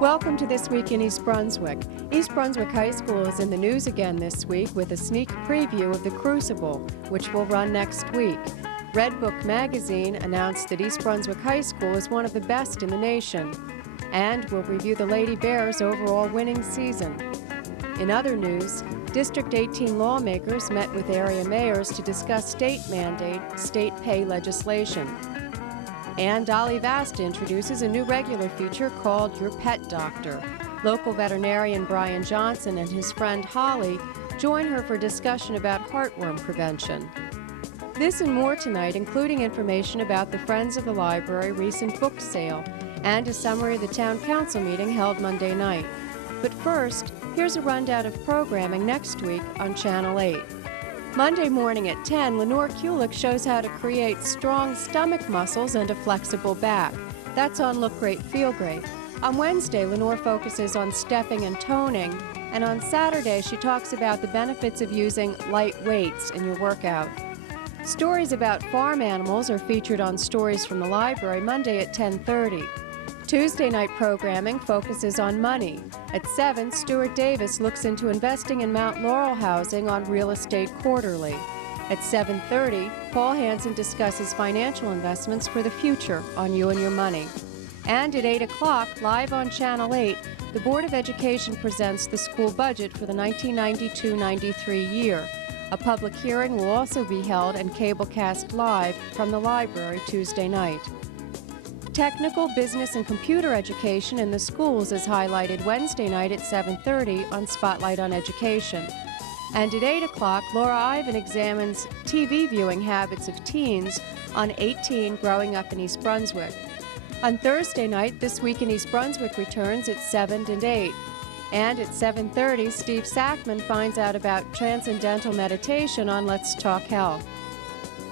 Welcome to This Week in East Brunswick. East Brunswick High School is in the news again this week with a sneak preview of the Crucible, which will run next week. Red Book magazine announced that East Brunswick High School is one of the best in the nation, and will review the Lady Bears' overall winning season. In other news, District 18 lawmakers met with area mayors to discuss state-mandate, state pay legislation. And Dolly Vasta introduces a new regular feature called Your Pet Doctor. Local veterinarian Brian Johnson and his friend Holly join her for discussion about heartworm prevention. This and more tonight, including information about the Friends of the Library recent book sale and a summary of the Town Council meeting held Monday night. But first, here's a rundown of programming next week on Channel 8. Monday morning at 10, Lenore Kulik shows how to create strong stomach muscles and a flexible back. That's on Look Great, Feel Great. On Wednesday, Lenore focuses on stepping and toning, and on Saturday, she talks about the benefits of using light weights in your workout. Stories about farm animals are featured on Stories from the Library Monday at 10:30. Tuesday night programming focuses on money. At 7, Stuart Davis looks into investing in Mount Laurel housing on Real Estate Quarterly. At 7:30, Paul Hansen discusses financial investments for the future on You and Your Money. And at 8 o'clock, live on Channel 8, the Board of Education presents the school budget for the 1992-93 year. A public hearing will also be held and cablecast live from the library Tuesday night. Technical, business, and computer education in the schools is highlighted Wednesday night at 7:30 on Spotlight on Education. And at 8 o'clock, Laura Ivan examines TV viewing habits of teens on 18 Growing Up in East Brunswick. On Thursday night, This Week in East Brunswick returns at 7 and 8. And at 7:30, Steve Sackman finds out about transcendental meditation on Let's Talk Health.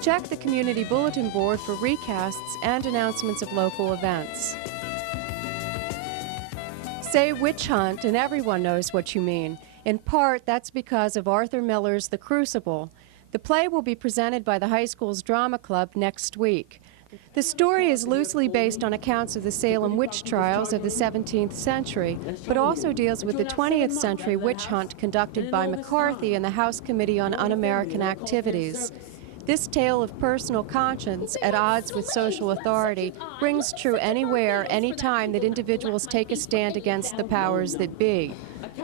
Check the Community Bulletin Board for recasts and announcements of local events. Say witch hunt and everyone knows what you mean. In part, that's because of Arthur Miller's The Crucible. The play will be presented by the high school's drama club next week. The story is loosely based on accounts of the Salem witch trials of the 17th century, but also deals with the 20th century witch hunt conducted by McCarthy and the House Committee on Un-American Activities. This tale of personal conscience at odds with social authority rings true anywhere, anytime that individuals take a stand against the powers that be.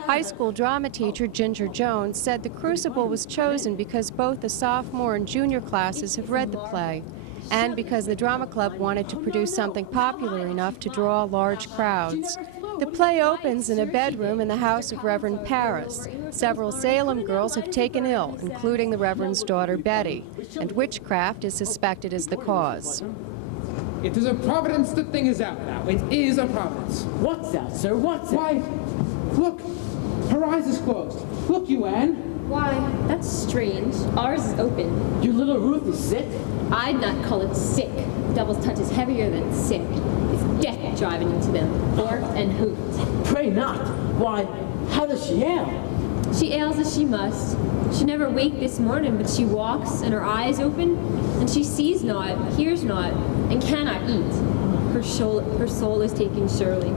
High school drama teacher Ginger Jones said The Crucible was chosen because both the sophomore and junior classes have read the play, and because the drama club wanted to produce something popular enough to draw large crowds. The play opens in a bedroom in the house of Reverend Paris. Several Salem girls have taken ill, including the Reverend's daughter Betty, and witchcraft is suspected as the cause. It is a providence the thing is out now. It is a providence. What's that, sir? What's it? Why, look, her eyes is closed. Look, you Anne. Why, that's strange. Ours is open. Your little Ruth is sick? I'd not call it sick. The devil's touch is heavier than sick. It's death driving into them, horn and hoot. Pray not. Why, how does she ail? She ails as she must. She never waked this morning, but she walks, and her eyes open, and she sees not, hears not, and cannot eat. Her soul is taken surely.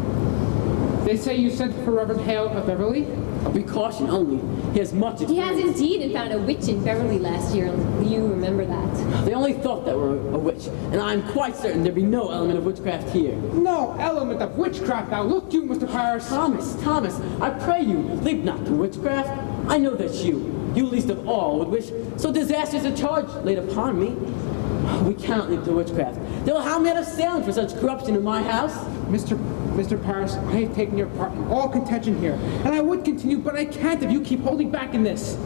They say you sent for Reverend Hale of Beverly? A precaution only. He has much experience. He has indeed found a witch in Beverly last year. You remember that. They only thought that we're a witch, and I'm quite certain there'd be no element of witchcraft here. No element of witchcraft. Now look you, Mr. Paris. Thomas, I pray you, leap not to witchcraft. I know that you least of all, would wish so disastrous a charge laid upon me. We cannot leap to witchcraft. They'll have me out of Salem for such corruption in my house. Mr. Paris, I have taken your part in all contention here, and I would continue, but I can't if you keep holding back in this.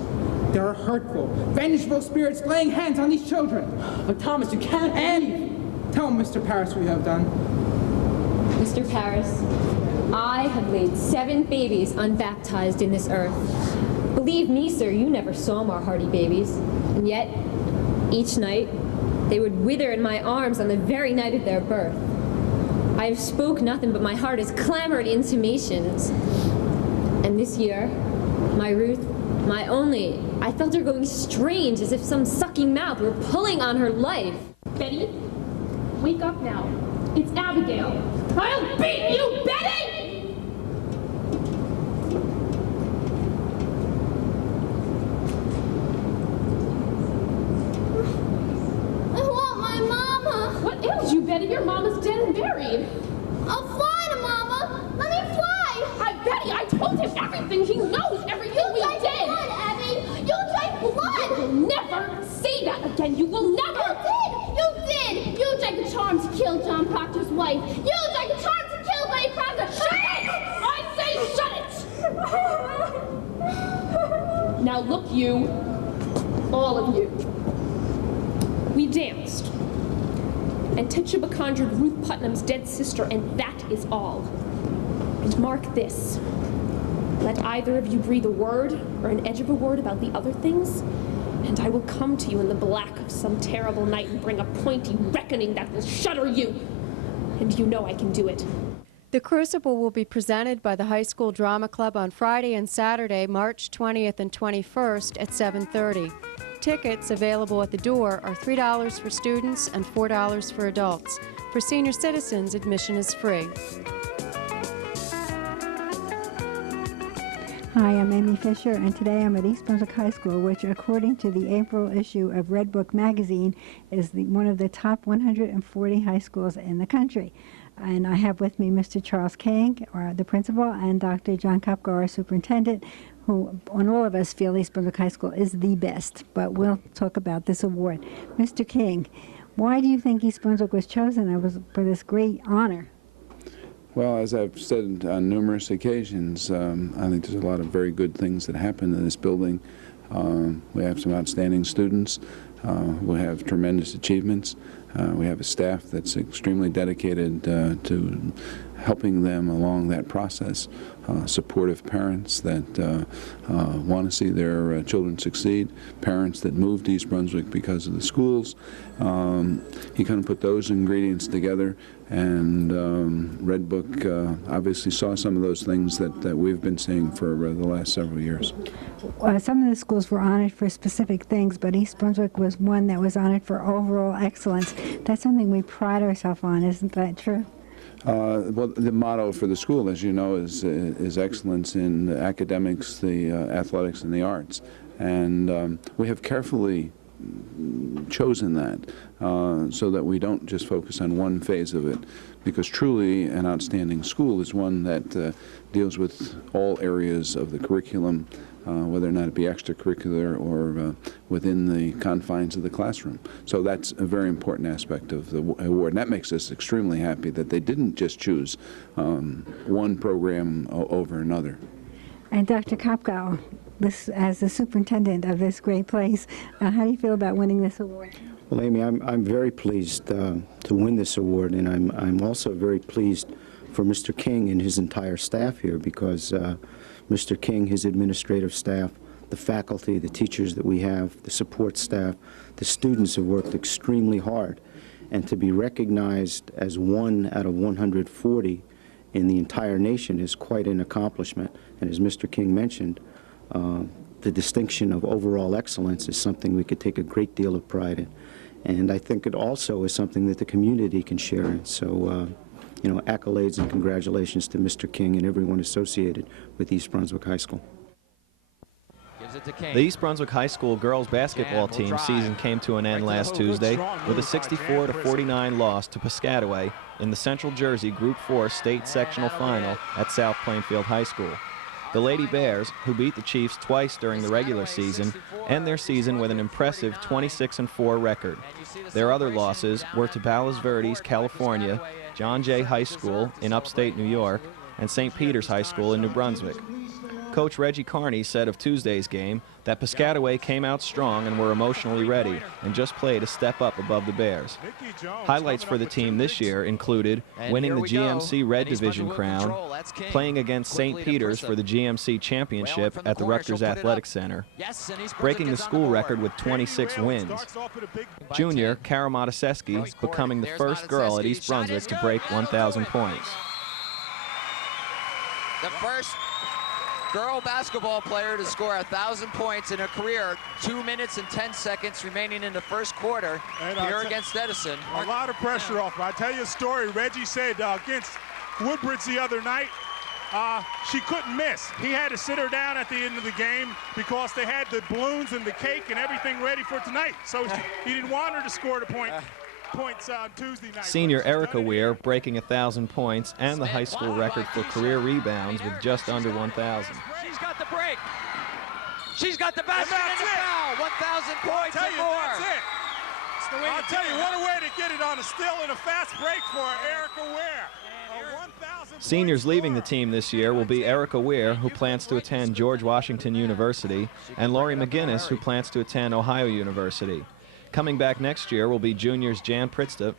There are hurtful, vengeful spirits laying hands on these children. But Thomas, you can't And tell Mr. Paris what you have done. Mr. Paris, I have laid 7 babies unbaptized in this earth. Believe me, sir, you never saw more hardy babies. And yet, each night, they would wither in my arms on the very night of their birth. I have spoke nothing, but my heart has clamored intimations. And this year, my Ruth, my only, I felt her going strange as if some sucking mouth were pulling on her life. Betty, wake up now. It's Abigail. I'll beat you, Betty! your mama's dead and buried. I'll fly to Mama. Let me fly. Betty, I told him everything. He knows everything we did. Blood, Abby. You drank blood. You will never say that again. You will never. You did. You drank a charm to kill John Proctor's wife. You drank a charm to kill Betty Proctor. Shut it! I say shut it! Now look, you, all of you. We danced. And Tituba conjured Ruth Putnam's dead sister, and that is all. And mark this. Let either of you breathe a word or an edge of a word about the other things, and I will come to you in the black of some terrible night and bring a pointy reckoning that will shudder you. And you know I can do it. The Crucible will be presented by the High School Drama Club on Friday and Saturday, March 20th and 21st at 7:30. Tickets available at the door are $3 for students and $4 for adults. For senior citizens, admission is free. Hi, I'm Amy Fisher, and today I'm at East Brunswick High School, which, according to the April issue of Red Book magazine, is one of the top 140 high schools in the country. And I have with me Mr. Charles King, the principal, and Dr. John Kopko, our superintendent, who, on all of us, feel East Brunswick High School is the best. But we'll talk about this award. Mr. King, why do you think East Brunswick was chosen for this great honor? Well, as I've said on numerous occasions, I think there's a lot of very good things that happen in this building. We have some outstanding students. We have tremendous achievements. We have a staff that's extremely dedicated to helping them along that process. Supportive parents that want to see their children succeed, parents that moved to East Brunswick because of the schools. He kind of put those ingredients together, and Red Book obviously saw some of those things that we've been seeing for the last several years. Some of the schools were honored for specific things, but East Brunswick was one that was honored for overall excellence. That's something we pride ourselves on, isn't that true? Well, the motto for the school, as you know, is excellence in the academics, the athletics, and the arts. And we have carefully chosen that so that we don't just focus on one phase of it, because truly an outstanding school is one that deals with all areas of the curriculum, whether or not it be extracurricular or within the confines of the classroom. So that's a very important aspect of the award, and that makes us extremely happy that they didn't just choose one program over another. And Dr. Kopko, as the superintendent of this great place, how do you feel about winning this award? Well, Amy, I'm very pleased to win this award, and I'm also very pleased for Mr. King and his entire staff here, because Mr. King, his administrative staff, the faculty, the teachers that we have, the support staff, the students have worked extremely hard. And to be recognized as 1 out of 140 in the entire nation is quite an accomplishment. And as Mr. King mentioned, the distinction of overall excellence is something we could take a great deal of pride in. And I think it also is something that the community can share in. So, you know, accolades and congratulations to Mr. King and everyone associated with East Brunswick High School. The East Brunswick High School girls basketball team season came to an end last Tuesday with a 64-49 loss to Piscataway in the Central Jersey Group 4 state sectional final at South Plainfield High School. The Lady Bears, who beat the Chiefs twice during the regular season, end their season with an impressive 26-4 record. Their other losses were to Palos Verdes, California, John Jay High School in upstate New York, and St. Peter's High School in New Brunswick. Coach Reggie Carney said of Tuesday's game that Piscataway came out strong and were emotionally ready and just played a step up above the Bears. Highlights for the team this year included winning the GMC Red Division crown, playing against St. Peter's for the GMC Championship at the Rutgers Athletic Center, breaking the school record with 26 wins. Junior Kara Mataseski becoming the first girl at East Brunswick to break 1,000 points. The first girl basketball player to score 1,000 points in her career. 2 minutes and 10 seconds remaining in the first quarter here against Edison. A lot of pressure off. I'll tell you a story. Reggie said against Woodbridge the other night, she couldn't miss. He had to sit her down at the end of the game because they had the balloons and the cake and everything ready for tonight. So he didn't want her to score the point. points on Tuesday night. Senior Erica Weir breaking 1,000 points and the high school record for career rebounds with just under 1,000. She's got the break. She's got the basket and the foul. 1,000 points and more. That's it. I'll tell you, what a way to get it on a still and a fast break for Erica Weir. Seniors leaving the team this year will be Erica Weir, who plans to attend George Washington University, and Laurie McGinnis, who plans to attend Ohio University. Coming back next year will be juniors Jan Pritztup,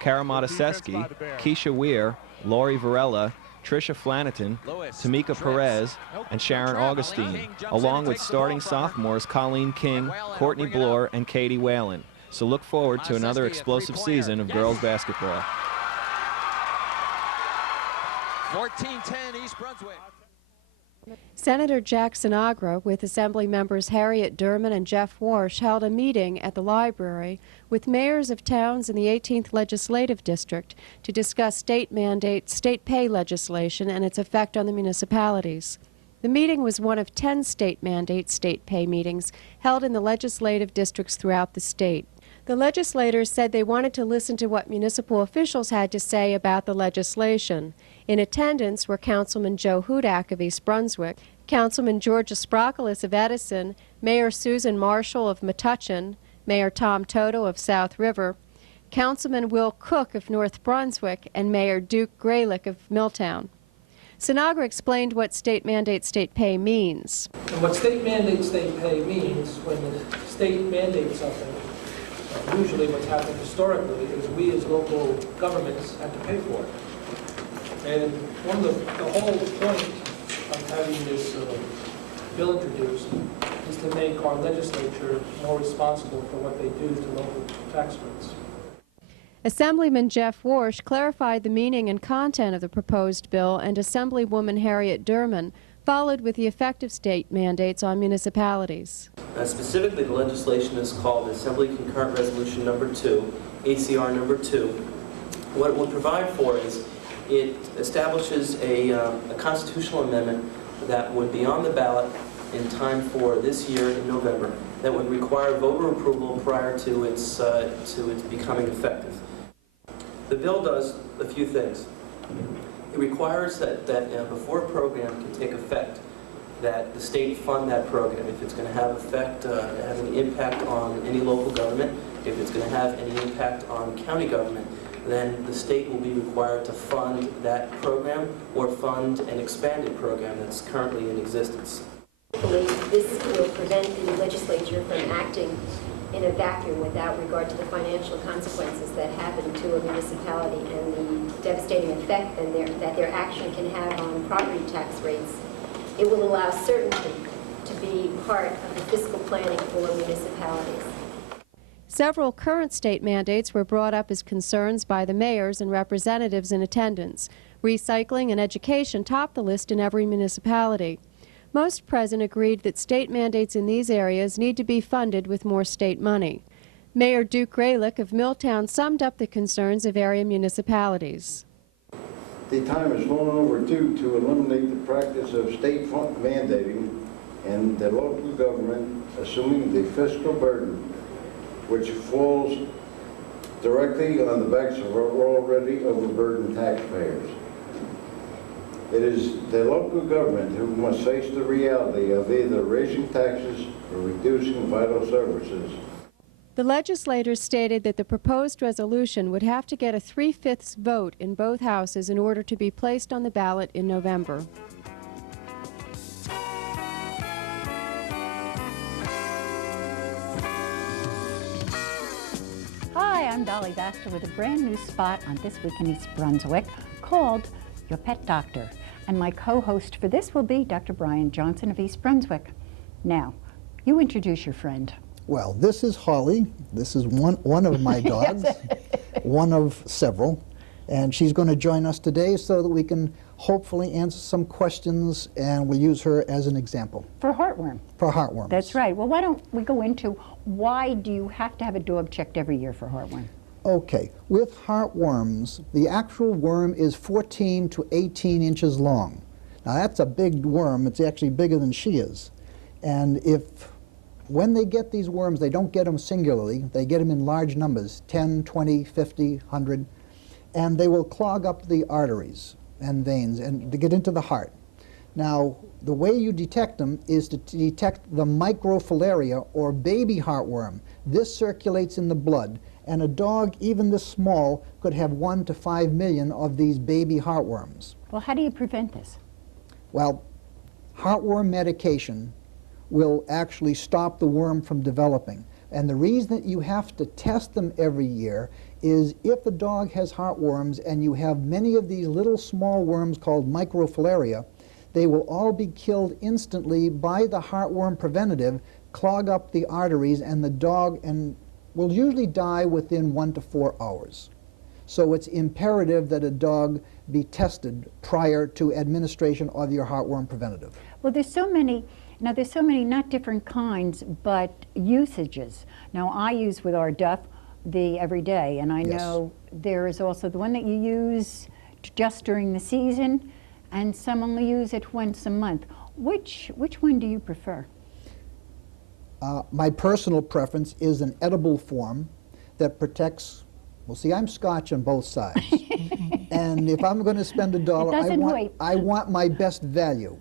Kara Mataseski, Keisha Weir, Laurie Varela, Tricia Flanagan, Tamika Perez, and Sharon Augustine, along with starting sophomores Colleen King, Courtney Bloor, and Katie Whalen. So look forward to another explosive season of girls basketball. 14-10 East Brunswick. Senator Jack Sinagra, with Assembly members Harriet Durman and Jeff Warsh, held a meeting at the library with mayors of towns in the 18th Legislative District to discuss state-mandate, state pay legislation and its effect on the municipalities. The meeting was one of 10 state-mandate, state pay meetings held in the legislative districts throughout the state. The legislators said they wanted to listen to what municipal officials had to say about the legislation. In attendance were Councilman Joe Hudak of East Brunswick, Councilman George Asprokulis of Edison, Mayor Susan Marshall of Metuchen, Mayor Tom Toto of South River, Councilman Will Cook of North Brunswick, and Mayor Duke Graylick of Milltown. Sinagra explained what state mandate state pay means. And what state mandate state pay means, when the state mandates something, usually what's happened historically is we as local governments have to pay for it. And one of the whole point of having this bill introduced is to make our legislature more responsible for what they do to local tax rates. Assemblyman Jeff Warsh clarified the meaning and content of the proposed bill, and Assemblywoman Harriet Durman followed with the effective state mandates on municipalities. Specifically, the legislation is called Assembly Concurrent Resolution Number 2, ACR Number 2. What it will provide for is it establishes a constitutional amendment that would be on the ballot in time for this year in November that would require voter approval prior to its becoming effective. The bill does a few things. It requires that before a program can take effect, that the state fund that program. If it's going to have have an impact on any local government, if it's going to have any impact on county government, then the state will be required to fund that program or fund an expanded program that's currently in existence. This will prevent the legislature from acting in a vacuum without regard to the financial consequences that happen to a municipality and the devastating effect that their action can have on property tax rates. It will allow certainty to be part of the fiscal planning for municipalities. Several current state mandates were brought up as concerns by the mayors and representatives in attendance. Recycling and education topped the list in every municipality. Most present agreed that state mandates in these areas need to be funded with more state money. Mayor Duke Graylick of Milltown summed up the concerns of area municipalities. The time is long overdue to eliminate the practice of state fund mandating and the local government assuming the fiscal burden, which falls directly on the backs of our already overburdened taxpayers. It is the local government who must face the reality of either raising taxes or reducing vital services. The legislators stated that the proposed resolution would have to get a 3/5 vote in both houses in order to be placed on the ballot in November. Hi, I'm Dolly Baxter with a brand new spot on This Week in East Brunswick called Your Pet Doctor. And my co-host for this will be Dr. Brian Johnson of East Brunswick. Now, you introduce your friend. Well, this is Holly. This is one of my dogs, one of several. And she's going to join us today so that we can hopefully answer some questions, and we'll use her as an example. For heartworm. For heartworms. That's right. Well, why don't we go into why do you have to have a dog checked every year for heartworm? Okay, with heartworms, the actual worm is 14 to 18 inches long. Now that's a big worm. It's actually bigger than she is. And if when they get these worms, they don't get them singularly. They get them in large numbers, 10, 20, 50, 100, and they will clog up the arteries and veins and to get into the heart. Now, the way you detect them is to detect the microfilaria, or baby heartworm. This circulates in the blood, and a dog even this small could have 1 to 5 million of these baby heartworms. Well, how do you prevent this? Well, heartworm medication will actually stop the worm from developing. And the reason that you have to test them every year is if a dog has heartworms and you have many of these little small worms called microfilaria, they will all be killed instantly by the heartworm preventative, clog up the arteries, and the dog will usually die within 1 to 4 hours. So it's imperative that a dog be tested prior to administration of your heartworm preventative. Well, there's so many, not different kinds, but usages. Now, I use with our Duff the everyday, and I know there is also the one that you use just during the season, and some only use it once a month. Which one do you prefer? My personal preference is an edible form that protects, well, see, I'm Scotch on both sides. And if I'm going to spend $1, I want my best value.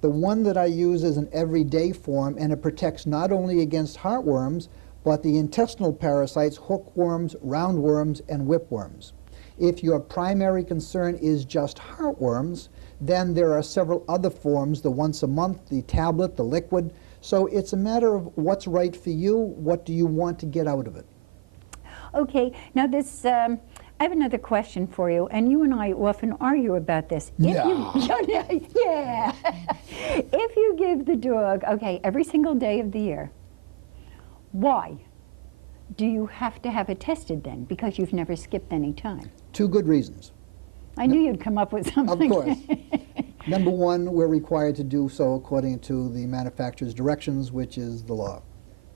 The one that I use is an everyday form, and it protects not only against heartworms, but the intestinal parasites, hookworms, roundworms, and whipworms. If your primary concern is just heartworms, then there are several other forms, the once a month, the tablet, the liquid. So it's a matter of what's right for you, what do you want to get out of it. Okay, now this, I have another question for you, and you and I often argue about this. If you give the dog, every single day of the year, why do you have to have it tested then? Because you've never skipped any time. 2 good reasons. I knew you'd come up with something. Of course. Number one, we're required to do so according to the manufacturer's directions, which is the law.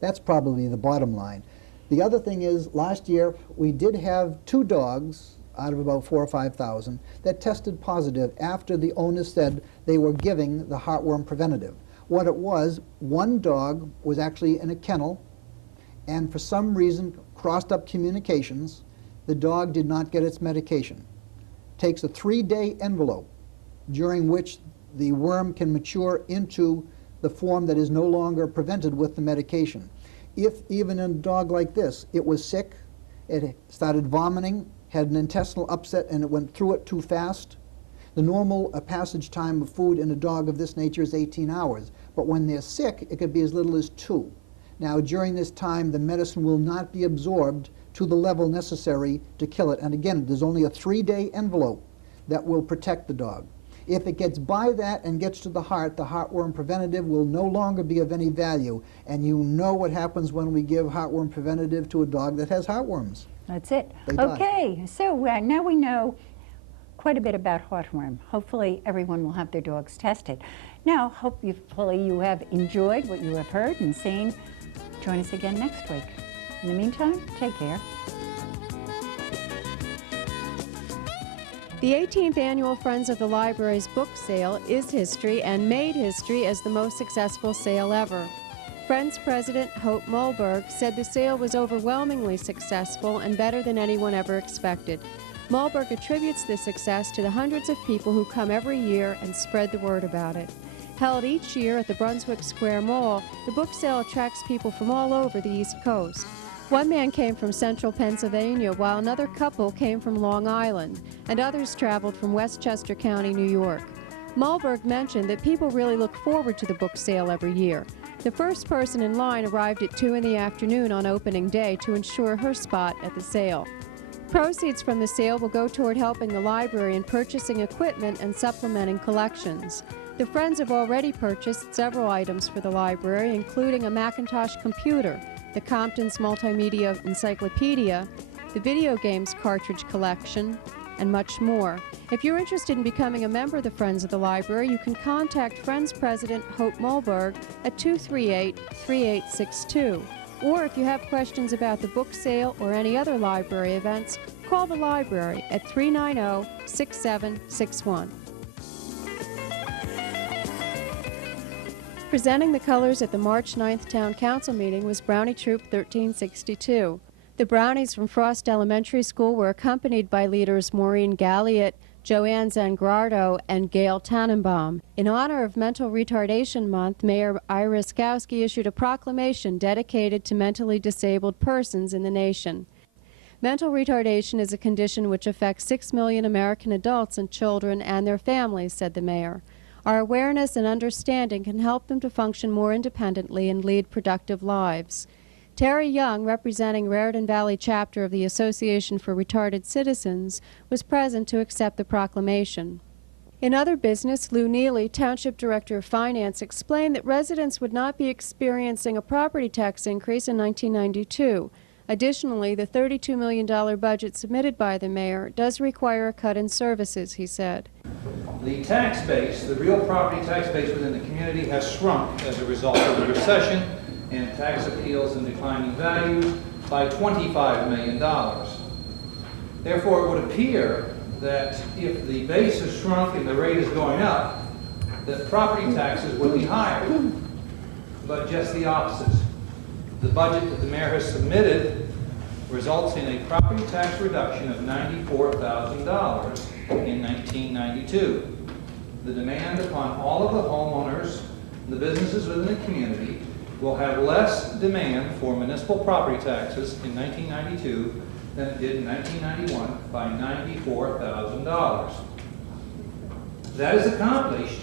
That's probably the bottom line. The other thing is, last year we did have 2 dogs out of about 4,000 or 5,000 that tested positive after the owner said they were giving the heartworm preventative. What it was, one dog was actually in a kennel, and for some reason crossed up communications. The dog did not get its medication. Takes a 3-day envelope during which the worm can mature into the form that is no longer prevented with the medication. If even in a dog like this, it was sick, it started vomiting, had an intestinal upset, and it went through it too fast, the normal passage time of food in a dog of this nature is 18 hours. But when they're sick, it could be as little as 2. Now, during this time, the medicine will not be absorbed to the level necessary to kill it. And again, there's only a 3-day envelope that will protect the dog. If it gets by that and gets to the heart, the heartworm preventative will no longer be of any value. And you know what happens when we give heartworm preventative to a dog that has heartworms. That's it. They die. Okay, so now we know quite a bit about heartworm. Hopefully everyone will have their dogs tested. Now, hopefully you have enjoyed what you have heard and seen. Join us again next week. In the meantime, take care. The 18th Annual Friends of the Library's book sale is history and made history as the most successful sale ever. Friends President Hope Mulberg said the sale was overwhelmingly successful and better than anyone ever expected. Mulberg attributes this success to the hundreds of people who come every year and spread the word about it. Held each year at the Brunswick Square Mall, the book sale attracts people from all over the East Coast. One man came from central Pennsylvania, while another couple came from Long Island, and others traveled from Westchester County, New York. Mulberg mentioned that people really look forward to the book sale every year. The first person in line arrived at 2 in the afternoon on opening day to ensure her spot at the sale. Proceeds from the sale will go toward helping the library in purchasing equipment and supplementing collections. The Friends have already purchased several items for the library, including a Macintosh computer, the Compton's Multimedia Encyclopedia, the video games cartridge collection, and much more. If you're interested in becoming a member of the Friends of the Library, you can contact Friends President Hope Mulberg at 238-3862. Or if you have questions about the book sale or any other library events, call the library at 390-6761. Presenting the colors at the March 9th Town Council meeting was Brownie Troop 1362. The Brownies from Frost Elementary School were accompanied by leaders Maureen Galliot, Joanne Zangrardo, and Gail Tannenbaum. In honor of Mental Retardation Month, Mayor Ira Skowski issued a proclamation dedicated to mentally disabled persons in the nation. Mental retardation is a condition which affects 6 million American adults and children and their families, said the mayor. Our awareness and understanding can help them to function more independently and lead productive lives. Terry Young, representing Raritan Valley chapter of the Association for Retarded Citizens, was present to accept the proclamation. In other business, Lou Neely, Township Director of Finance, explained that residents would not be experiencing a property tax increase in 1992. Additionally, the $32 million budget submitted by the mayor does require a cut in services, he said. The tax base, the real property tax base within the community, has shrunk as a result of the recession and tax appeals and declining values by $25 million. Therefore, it would appear that if the base has shrunk and the rate is going up, that property taxes would be higher. But just the opposite. The budget that the mayor has submitted results in a property tax reduction of $94,000 in 1992. The demand upon all of the homeowners, the businesses within the community, will have less demand for municipal property taxes in 1992 than it did in 1991 by $94,000. That is accomplished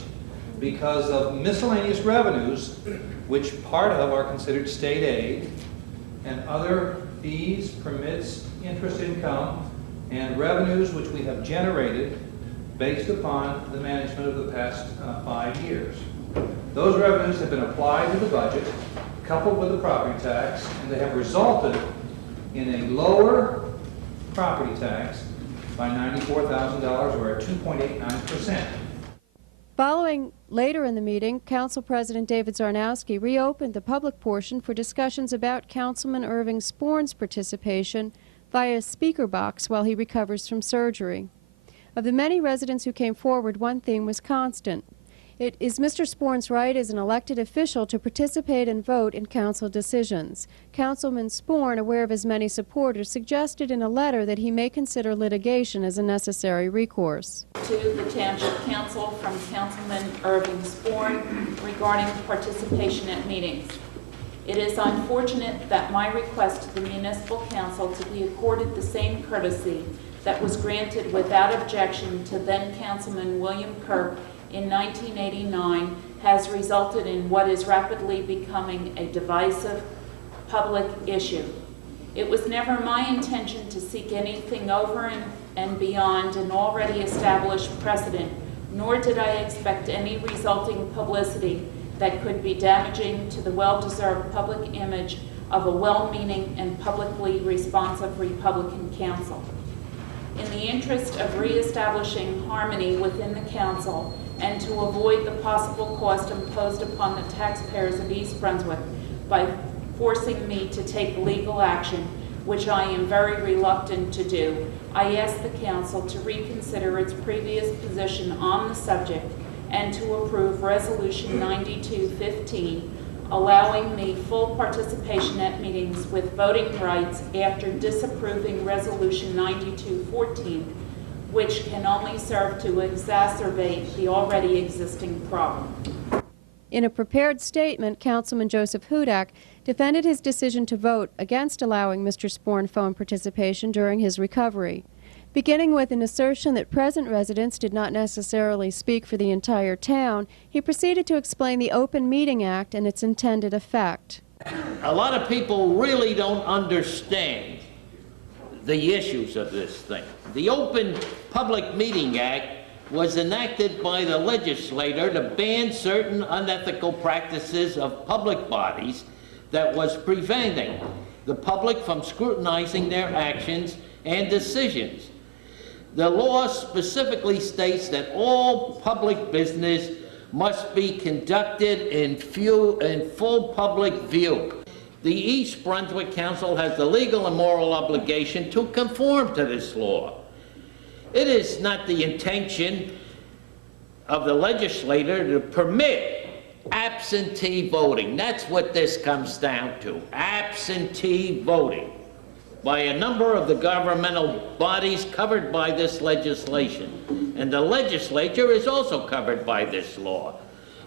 because of miscellaneous revenues, which part of are considered state aid, and other fees, permits, interest income, and revenues which we have generated based upon the management of the past 5 years. Those revenues have been applied to the budget, coupled with the property tax, and they have resulted in a lower property tax by $94,000, or at 2.89%. Following later in the meeting, Council President David Zarnowski reopened the public portion for discussions about Councilman Irving Sporn's participation via speaker box while he recovers from surgery. Of the many residents who came forward, one theme was constant. It is Mr. Sporn's right as an elected official to participate and vote in council decisions. Councilman Sporn, aware of his many supporters, suggested in a letter that he may consider litigation as a necessary recourse. To the Township Council from Councilman Irving Sporn regarding participation at meetings. It is unfortunate that my request to the Municipal Council to be accorded the same courtesy that was granted without objection to then Councilman William Kirk in 1989 has resulted in what is rapidly becoming a divisive public issue. It was never my intention to seek anything over and beyond an already established precedent, nor did I expect any resulting publicity that could be damaging to the well-deserved public image of a well-meaning and publicly responsive Republican council. In the interest of reestablishing harmony within the council and to avoid the possible cost imposed upon the taxpayers of East Brunswick by forcing me to take legal action, which I am very reluctant to do, I ask the council to reconsider its previous position on the subject and to approve Resolution 9215, allowing me full participation at meetings with voting rights after disapproving Resolution 9214, which can only serve to exacerbate the already existing problem. In a prepared statement, Councilman Joseph Hudak defended his decision to vote against allowing Mr. Sporn phone participation during his recovery. Beginning with an assertion that present residents did not necessarily speak for the entire town, he proceeded to explain the Open Meeting Act and its intended effect. A lot of people really don't understand the issues of this thing. The Open Public Meeting Act was enacted by the legislator to ban certain unethical practices of public bodies that was preventing the public from scrutinizing their actions and decisions. The law specifically states that all public business must be conducted in full public view. The East Brunswick Council has the legal and moral obligation to conform to this law. It is not the intention of the legislator to permit absentee voting. That's what this comes down to, absentee voting by a number of the governmental bodies covered by this legislation. And the legislature is also covered by this law.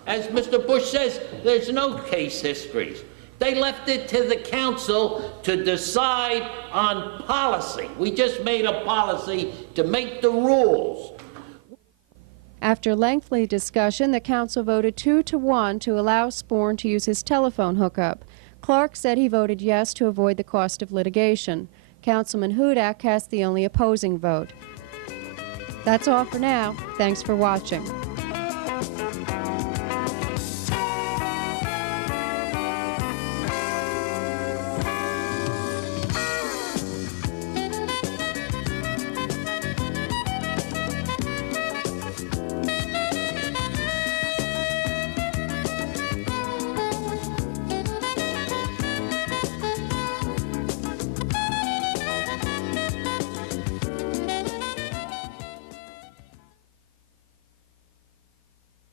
As Mr. Bush says, there's no case histories. They left it to the council to decide on policy. We just made a policy to make the rules. After lengthy discussion, the council voted 2-1 to allow Sporn to use his telephone hookup. Clark said he voted yes to avoid the cost of litigation. Councilman Hudak cast the only opposing vote. That's all for now. Thanks for watching.